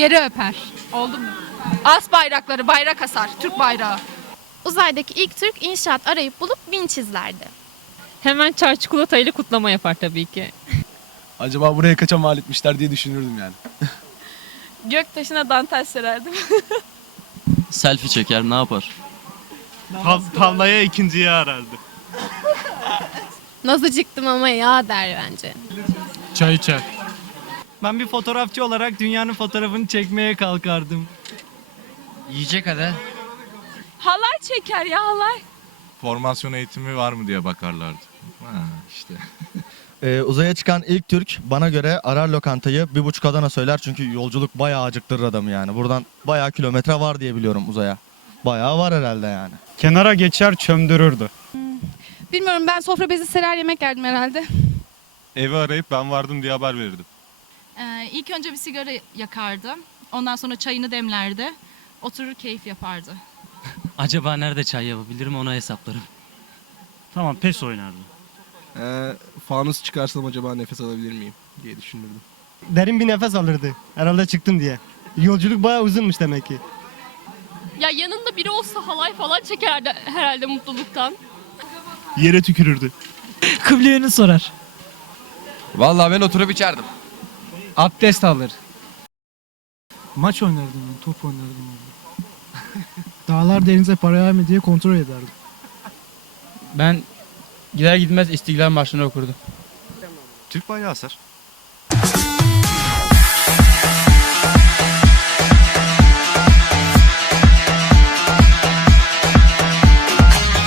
Yeri öper. Oldu mu? As bayrakları, bayrak asar. Türk bayrağı. Uzaydaki ilk Türk inşaat arayıp bulup vinç izlerdi. Hemen çay çikolatayla kutlama yapar tabii ki. Acaba buraya kaça mal etmişler diye düşünürdüm yani. Göktaşına dantel sererdim. Selfie çeker ne yapar? tavlaya ikinciyi arardı. Nasıl çıktım ama ya der bence. Çay içer. Ben bir fotoğrafçı olarak dünyanın fotoğrafını çekmeye kalkardım. Yiyecek hadi. halay çeker ya halay. Formasyon eğitimi var mı diye bakarlardı. Ha, işte. Ee, uzaya çıkan ilk Türk bana göre arar lokantayı bir buçuk Adana söyler çünkü yolculuk bayağı acıktırır adamı yani. Buradan bayağı kilometre var diye biliyorum uzaya. Bayağı var herhalde yani. Kenara geçer çömdürürdü. Bilmiyorum ben sofra bezi serer yemek yerdim herhalde. Evi arayıp ben vardım diye haber verirdim. Ee, ilk önce bir sigara yakardı. Ondan sonra çayını demlerdi. Oturur keyif yapardı. Acaba nerede çay yapabilirim ona hesaplarım. Tamam pes oynardım. Ee, fanus çıkarsam acaba nefes alabilir miyim diye düşünürdüm. Derin bir nefes alırdı. Herhalde çıktım diye. Yolculuk bayağı uzunmuş demek ki. Ya yanında biri olsa halay falan çekerdi herhalde mutluluktan. Yere tükürürdü. Kıble yönü sorar. Vallahi ben oturup içerdim. Abdest alır. Maç oynardım ben, top oynardım. Dağlar denize para mı diye kontrol ederdim. Ben gider gitmez İstiklal Marşı'nı okurdum. Türk bayrağı asar.